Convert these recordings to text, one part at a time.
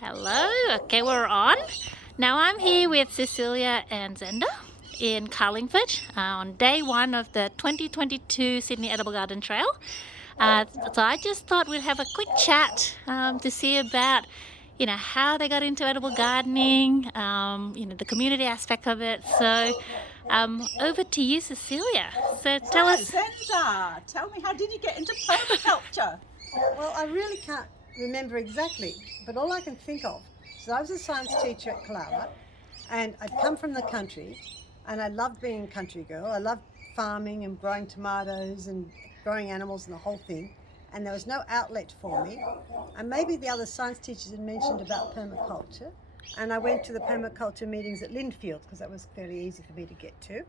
Hello, okay, we're on. Now I'm here with Cecilia and Zenda in Carlingford on day one of the 2022 Sydney Edible Garden Trail. So I just thought we'd have a quick chat to see about, how they got into edible gardening, the community aspect of it. So over to you, Cecilia. So tell us. Zenda, tell me, how did you get into permaculture? Well, I really can't remember exactly, but all I can think of is I was a science teacher at Calawa, and I'd come from the country, and I loved being a country girl. I loved farming and growing tomatoes and growing animals and the whole thing, and there was no outlet for me. And maybe the other science teachers had mentioned about permaculture, and I went to the permaculture meetings at Lindfield because that was fairly easy for me to get to.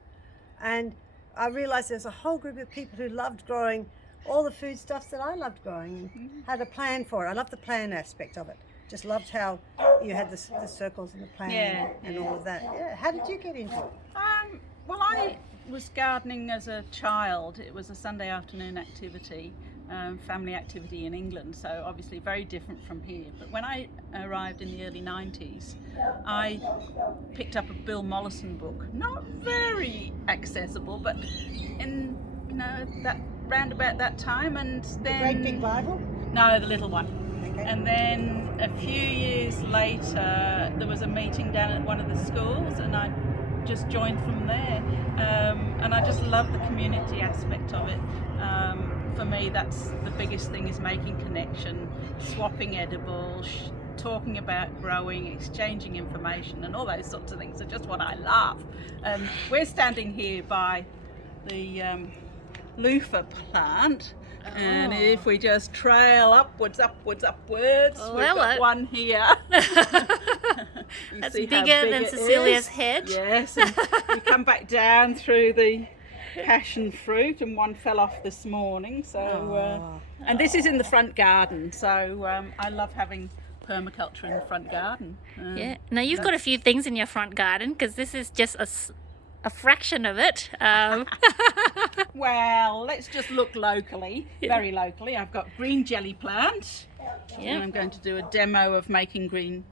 And I realised there's a whole group of people who loved growing all the foodstuffs that I loved growing and had a plan for it. I loved the plan aspect of it. Just loved how you had the circles and the plan and all of that. Yeah. How did you get into it? Well, I was gardening as a child. It was a Sunday afternoon activity, family activity in England, so obviously very different from here. But when I arrived in the early 90s, I picked up a Bill Mollison book. Not very accessible, but in that round about that time, and then The great big Bible? No, the little one. Okay. And then a few years later, there was a meeting down at one of the schools, and I just joined from there. And I just love the community aspect of it. For me, that's the biggest thing, is making connection, swapping edibles, talking about growing, exchanging information, and all those sorts of things are just what I love. We're standing here by the loofah plant, and if we just trail upwards, we've got one here. That's bigger than Cecilia's head. Yes, and we come back down through the passion fruit, and one fell off this morning. So, and this is in the front garden. So I love having permaculture in the front garden. Yeah. Now you've got a few things in your front garden, because this is just a fraction of it. Well, let's just look locally, very locally. I've got green jelly plant, and I'm going to do a demo of making green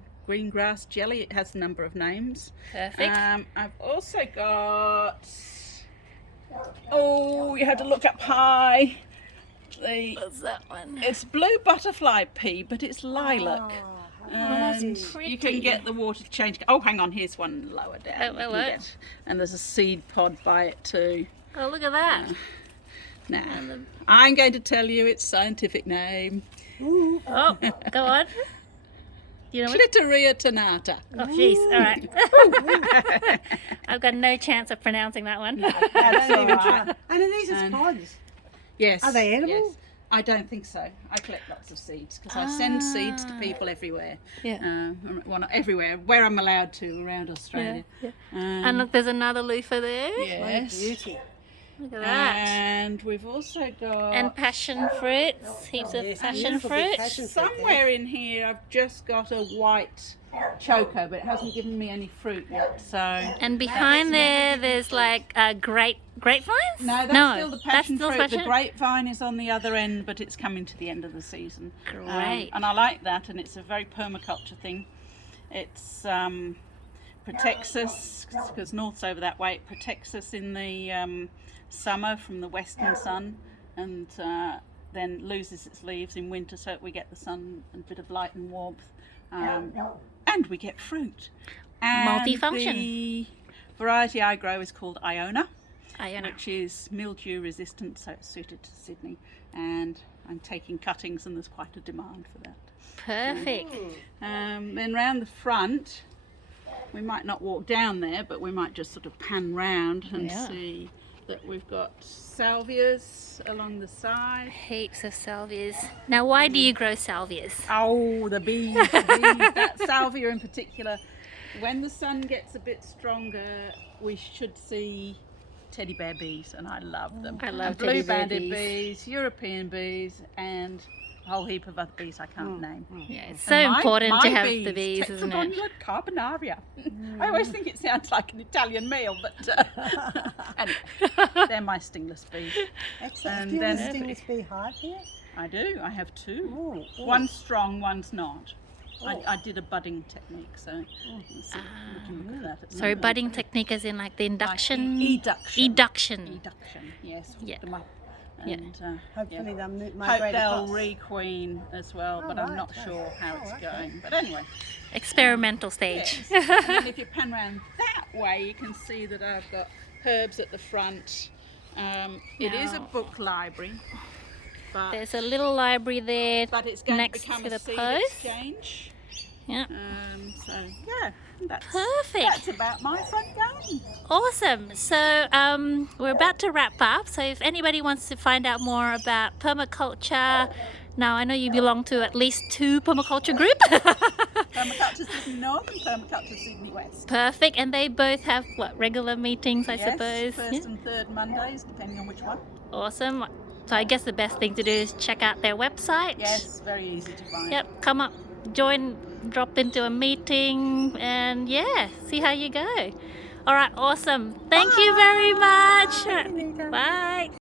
grass jelly. It has a number of names. Perfect. I've also got, you have to look up high. What's that one? It's blue butterfly pea, but it's lilac. that's And pretty. you can get the water to change. Oh, hang on, here's one lower down. Oh, You can what? get- and there's a seed pod by it too. Oh, look at that. Now, I'm going to tell you its scientific name. Oh, go on. You know what? Clitoria tonata. Oh, jeez. All right. I've got no chance of pronouncing that one. I don't even all try. right. And are these as pods? Yes. Are they edible? Yes. I don't think so. I collect lots of seeds because I send seeds to people everywhere. Yeah. Well, not everywhere, where I'm allowed to around Australia. Yeah. Um, And look, there's another loofah there. yes. Beauty. Look at that. And we've also got And passion fruits. Heaps of Yes, passion beautiful big fruit. passion fruit there. somewhere in here I've just got a white choco, but it hasn't given me any fruit yet. So And behind there's like grapevines? no, that's still the passion still fruit. passion? The grapevine is on the other end, but it's coming to the end of the season. Great. And I like that, and it's a very permaculture thing. It's protects us, because north's over that way. It protects us in the summer from the western sun, and then loses its leaves in winter, so we get the sun and a bit of light and warmth, and we get fruit. And Multifunction. The variety I grow is called Iona, Iona. which is mildew resistant, so it's suited to Sydney, and I'm taking cuttings, and there's quite a demand for that. Perfect. Then round the front, we might not walk down there, but we might just sort of pan round and Yeah. see that we've got salvias along the side. Heaps of salvias. Now, why do you grow salvias? Oh, the bees, that salvia in particular. When the sun gets a bit stronger, we should see teddy bear bees, and I love them. I love And teddy bear blue-banded bees. bees, European bees, and a whole heap of other bees I can't name. Yeah, it's so And important to my have the bees, isn't it? Tetragonula carbonaria. I always think it sounds like an Italian meal, but anyway, they're my stingless bees. Excellent. And Do you have a then- stingless bee hive here? I do. I have two. Oh, One's strong, one's not. I did a budding technique, so we'll see, we can look at that. At So some point. budding technique is in like the induction? Like eduction. Eduction. Eduction, yes. Yeah. Hook them up. Yeah. And, Hopefully they'll hope migrate they'll across. requeen as well, but I'm right, not right. sure how it's okay. going. But anyway, Experimental stage. yes. And then if you pan around that way, you can see that I've got herbs at the front. It is a Now- book library, but There's a little library there it's going next to become to a the seed post. exchange. Yeah. So yeah, that's Perfect. That's about my front garden. Awesome. So we're about to wrap up. So if anybody wants to find out more about permaculture, now I know you belong to at least 2 permaculture group. Permaculture Sydney North and Permaculture Sydney West. Perfect. And they both have what, regular meetings, I Yes, suppose. first Yeah. and third Mondays, depending on which one. Awesome. So I guess the best thing to do is check out their website. Yes, very easy to find. Yep. Come up, join, drop into a meeting, and yeah, see how you go. All right. Awesome. Thank you very much. Thank you, Nita. Bye.